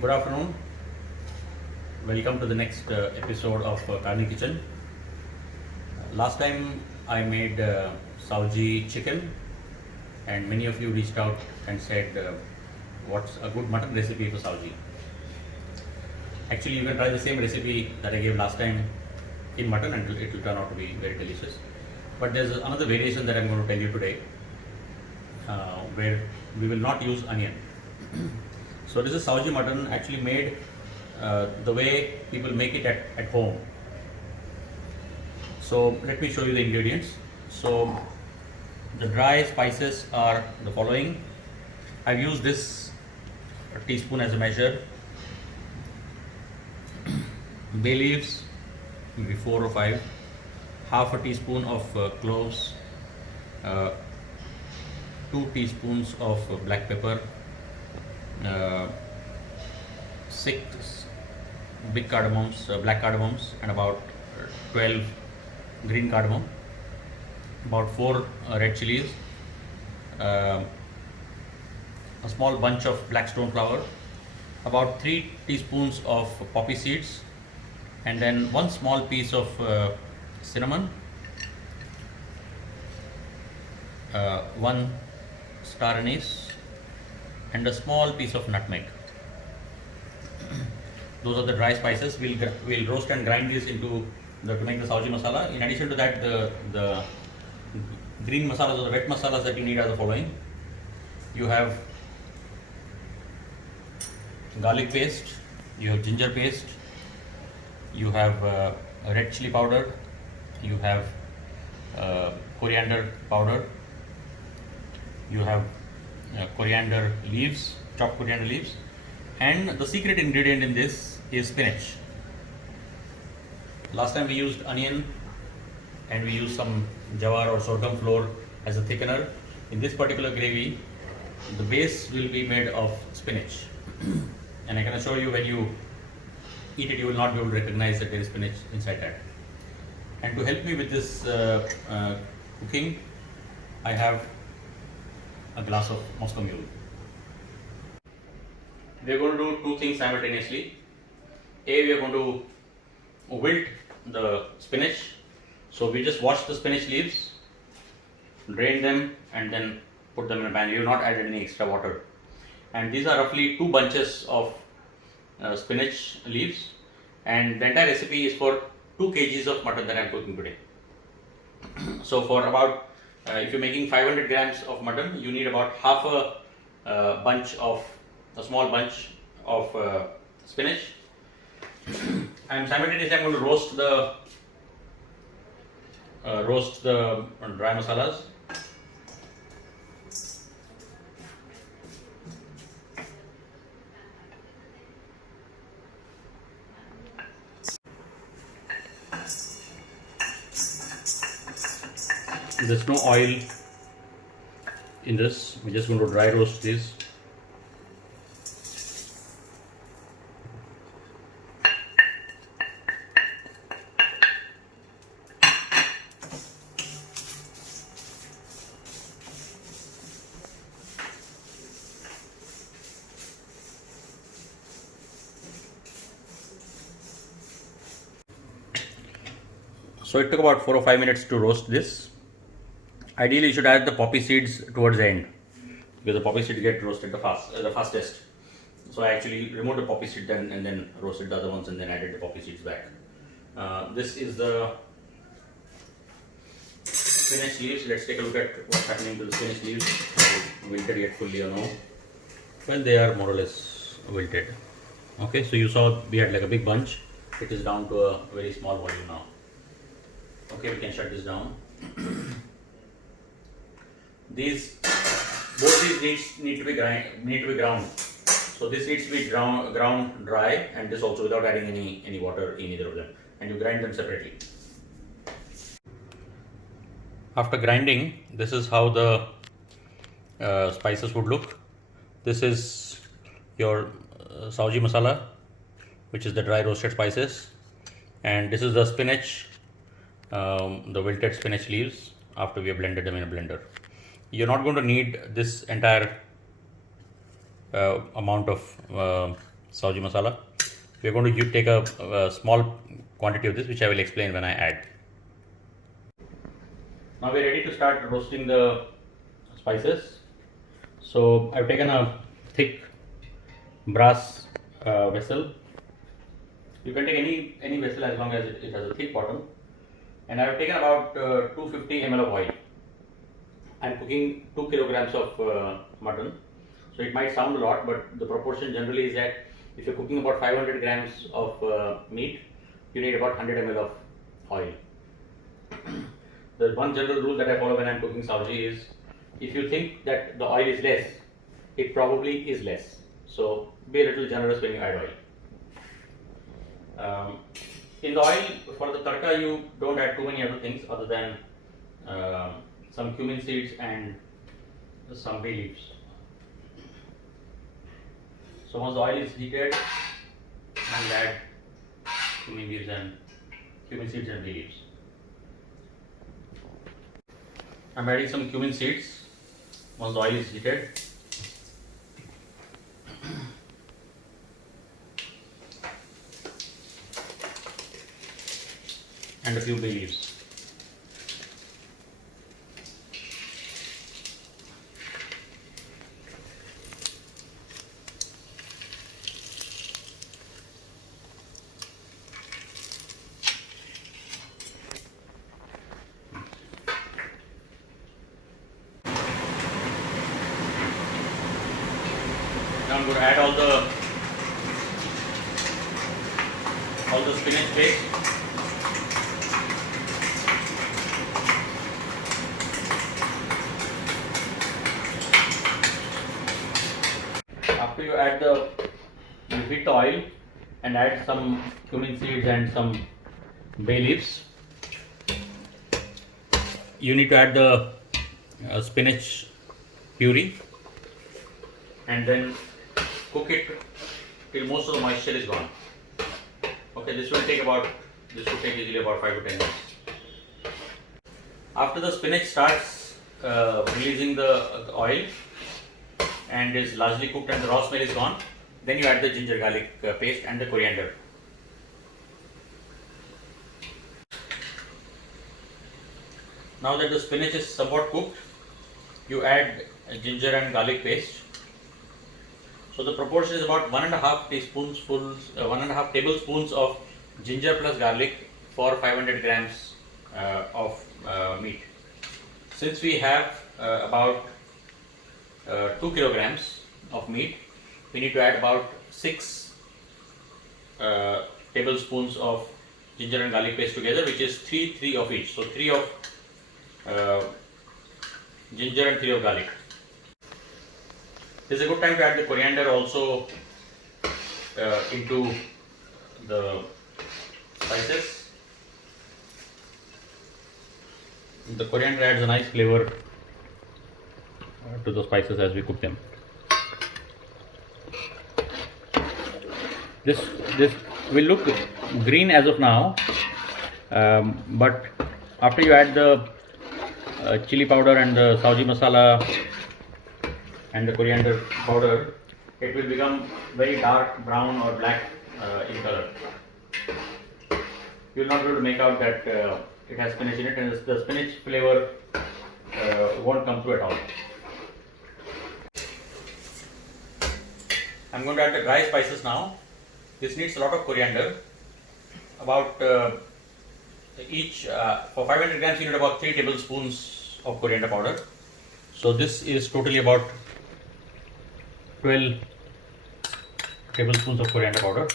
Good afternoon. Welcome to the next episode of Karni Kitchen. Last time I made Sauji chicken, and many of you reached out and said, "What's a good mutton recipe for Sauji?" Actually, you can try the same recipe that I gave last time in mutton, and it will turn out to be very delicious. But there's another variation that I'm going to tell you today, where we will not use onion. So this is Sauji mutton, actually made the way people make it at home. So let me show you the ingredients. So the dry spices are the following. I've used this teaspoon as a measure. Bay leaves, maybe 4 or 5. Half a teaspoon of cloves. 2 teaspoons of black pepper. 6 big cardamoms, black cardamoms, and about 12 green cardamom, about 4 red chilies, a small bunch of black stone flower, about 3 teaspoons of poppy seeds, and then 1 small piece of cinnamon, 1 star anise, and a small piece of nutmeg. Those are the dry spices. We'll roast and grind these to make the Sauji masala. In addition to that, the green masalas or the wet masalas that you need are the following. You have garlic paste, you have ginger paste, you have red chili powder, you have coriander powder, you have coriander leaves, chopped coriander leaves, and the secret ingredient in this is spinach. Last time we used onion and we used some jawar or sorghum flour as a thickener. In this particular gravy, the base will be made of spinach. And I can assure you, when you eat it, you will not be able to recognize that there is spinach inside that. And to help me with this cooking, I have a glass of Moscow Mule. We are going to do 2 things simultaneously. We are going to wilt the spinach. So we just wash the spinach leaves, drain them, and then put them in a pan. You have not added any extra water. And these are roughly 2 bunches of spinach leaves. And the entire recipe is for 2 kgs of mutton that I am cooking today. So for about, if you're making 500 grams of mutton, you need about half a small bunch of spinach. And simultaneously I'm going to roast the dry masalas. There's no oil in this. We're just going to dry roast this. So it took about 4 or 5 minutes to roast this. Ideally, you should add the poppy seeds towards the end, because the poppy seeds get roasted the fastest. So I actually removed the poppy seed and then roasted the other ones and then added the poppy seeds back. This is the spinach leaves. Let's take a look at what's happening to the spinach leaves. Wilted yet fully or no? Well, they are more or less wilted. Okay, so you saw we had like a big bunch. It is down to a very small volume now. Okay, we can shut this down. Both these need to be ground. So this needs to be ground dry, and this also without adding any water in either of them. And you grind them separately. After grinding, this is how the spices would look. This is your Sauji masala, which is the dry roasted spices, and this is the spinach, the wilted spinach leaves after we have blended them in a blender. You're not going to need this entire amount of Sauji masala. We are going to take a small quantity of this, which I will explain when I add. Now we are ready to start roasting the spices. So I've taken a thick brass vessel. You can take any vessel as long as it has a thick bottom. And I've taken about 250 ml of oil. I'm cooking 2 kilograms of mutton. So it might sound a lot, but the proportion generally is that if you're cooking about 500 grams of meat, you need about 100 ml of oil. The one general rule that I follow when I'm cooking Sauji is, if you think that the oil is less, it probably is less. So be a little generous when you add oil. In the oil for the tadka, you don't add too many other things other than some cumin seeds and some bay leaves. So once the oil is heated, I will add cumin seeds and bay leaves. I'm adding some cumin seeds once the oil is heated. And a few bay leaves. Now I'm going to add all the spinach paste. After you heat the oil and add some cumin seeds and some bay leaves. You need to add the spinach puree and then cook it till most of the moisture is gone. Okay, this should take easily about 5 to 10 minutes. After the spinach starts releasing the oil and is largely cooked and the raw smell is gone, then you add the ginger garlic paste and the coriander. Now that the spinach is somewhat cooked, you add ginger and garlic paste. So the proportion is about 1.5 tablespoons of ginger plus garlic for 500 grams of meat. Since we have about 2 kilograms of meat, we need to add about 6 tablespoons of ginger and garlic paste together, which is 3 of each. So 3 of ginger and 3 of garlic. This is a good time to add the coriander also into the spices. The coriander adds a nice flavor to the spices as we cook them. This will look green as of now, but after you add the chili powder and the Sauji masala and the coriander powder, it will become very dark brown or black in color. You will not be able to make out that it has spinach in it, and the spinach flavor won't come through at all. I'm going to add the dry spices now. This needs a lot of coriander. About for 500 grams you need about 3 tablespoons of coriander powder. So this is totally about 12 tablespoons of coriander powder.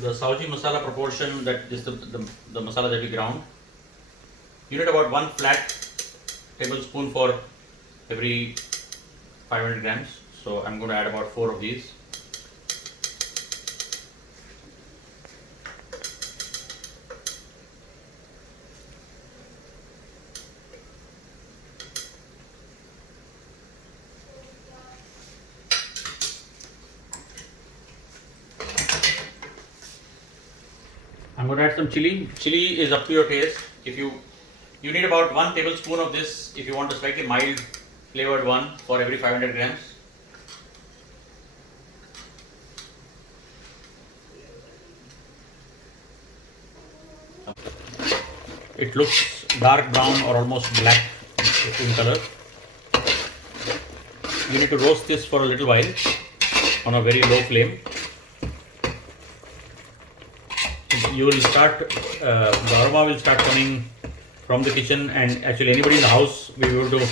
The Sauji masala proportion, that is the masala that we ground, you need about 1 flat tablespoon for every 500 grams. So I'm going to add about 4 of these. I'm going to add some chili. Chili is up to your taste. If you need about 1 tablespoon of this if you want a slightly mild flavored one for every 500 grams. It looks dark brown or almost black in color. You need to roast this for a little while on a very low flame. You will start, the aroma will start coming from the kitchen, and actually anybody in the house will be able to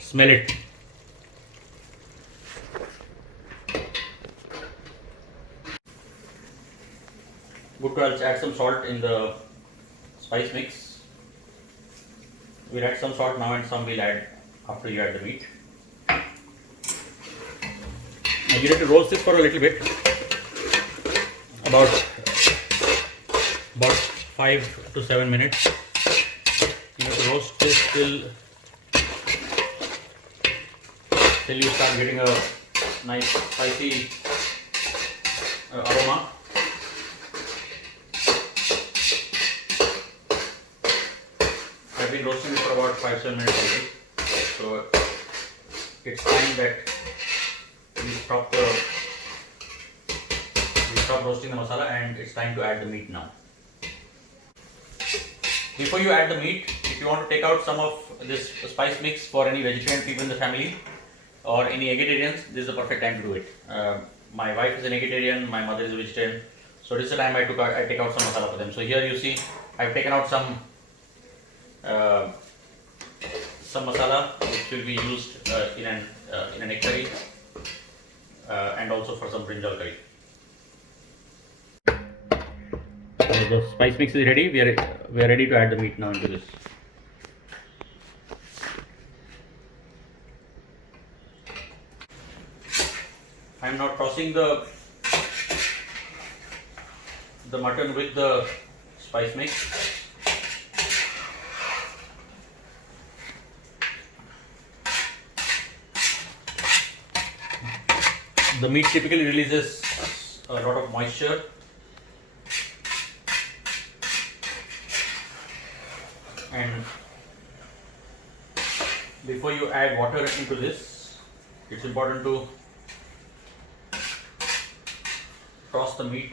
smell it. Good to add some salt in the spice mix. We'll add some salt now and some we'll add after you add the meat. Now you need to roast this for a little bit, about 5 to 7 minutes. You have to roast this till you start getting a nice spicy aroma. I've been roasting it for about 5-7 minutes already, so it's time that we stop roasting the masala, and it's time to add the meat now. Before you add the meat, if you want to take out some of this spice mix for any vegetarian people in the family or any vegetarians, this is the perfect time to do it. My wife is an vegetarian, my mother is a vegetarian, so this is the time I take out some masala for them. So here you see I've taken out some masala which will be used in an egg curry and also for some brinjal curry. The spice mix is ready. We are ready to add the meat now into this. I am now tossing the mutton with the spice mix. The meat typically releases a lot of moisture. And before you add water into this, it's important to toss the meat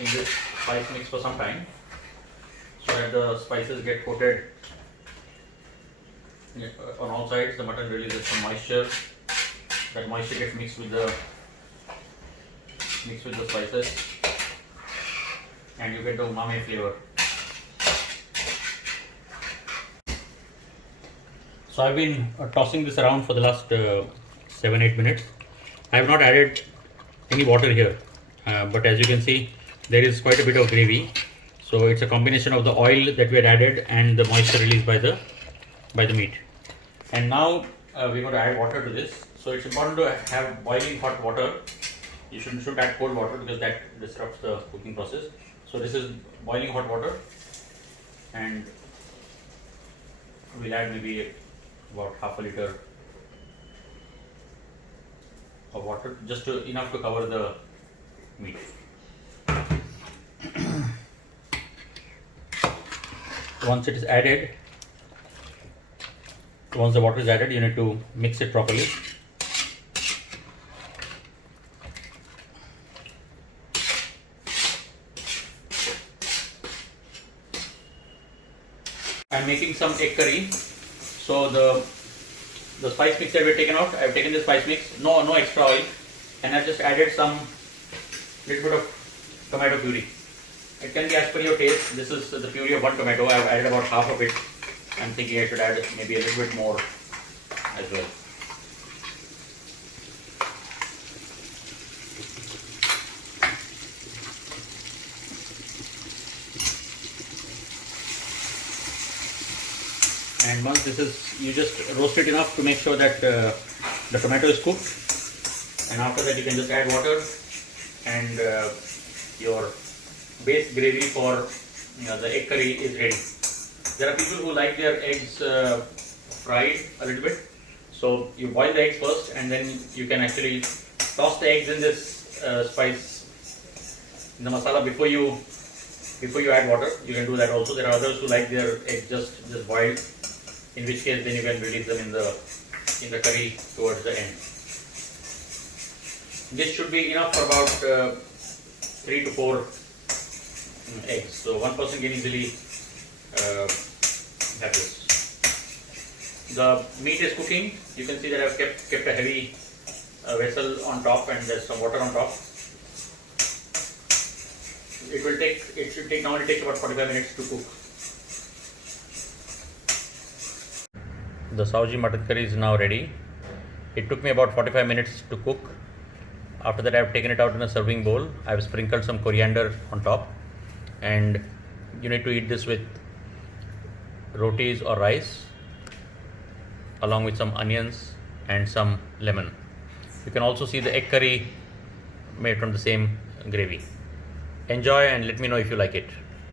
in this spice mix for some time so that the spices get coated on all sides. The mutton releases some moisture. That moisture gets mixed with the spices, and you get the umami flavor. So I've been tossing this around for the last 7-8 minutes. I have not added any water here, but as you can see, there is quite a bit of gravy. So it's a combination of the oil that we had added and the moisture released by the meat. And now we're going to add water to this. So it's important to have boiling hot water. You shouldn't add cold water because that disrupts the cooking process. So this is boiling hot water, and we'll add maybe about half a liter of water, just enough to cover the meat. Once it is added, once the water is added, you need to mix it properly. I'm making some egg curry. So the spice mix that we've taken out, I've taken the spice mix, no extra oil, and I've just added some little bit of tomato puree. It can be as per your taste. This is the puree of one tomato. I've added about half of it. I'm thinking I should add maybe a little bit more as well. And once this is, you just roast it enough to make sure that the tomato is cooked, and after that you can just add water, and your base gravy for the egg curry is ready. There are people who like their eggs fried a little bit, so you boil the eggs first, and then you can actually toss the eggs in this spice, in the masala before you add water. You can do that also. There are others who like their eggs just boiled, in which case then you can release them in the in the curry towards the end. This should be enough for about 3 to 4 eggs. So one person can easily have this. The meat is cooking. You can see that I've kept a heavy vessel on top, and there's some water on top. It should take normally takes about 45 minutes to cook. The Saoji mutton curry is now ready. It took me about 45 minutes to cook. After that, I've taken it out in a serving bowl. I've sprinkled some coriander on top, and you need to eat this with rotis or rice, along with some onions and some lemon. You can also see the egg curry made from the same gravy. Enjoy and let me know if you like it.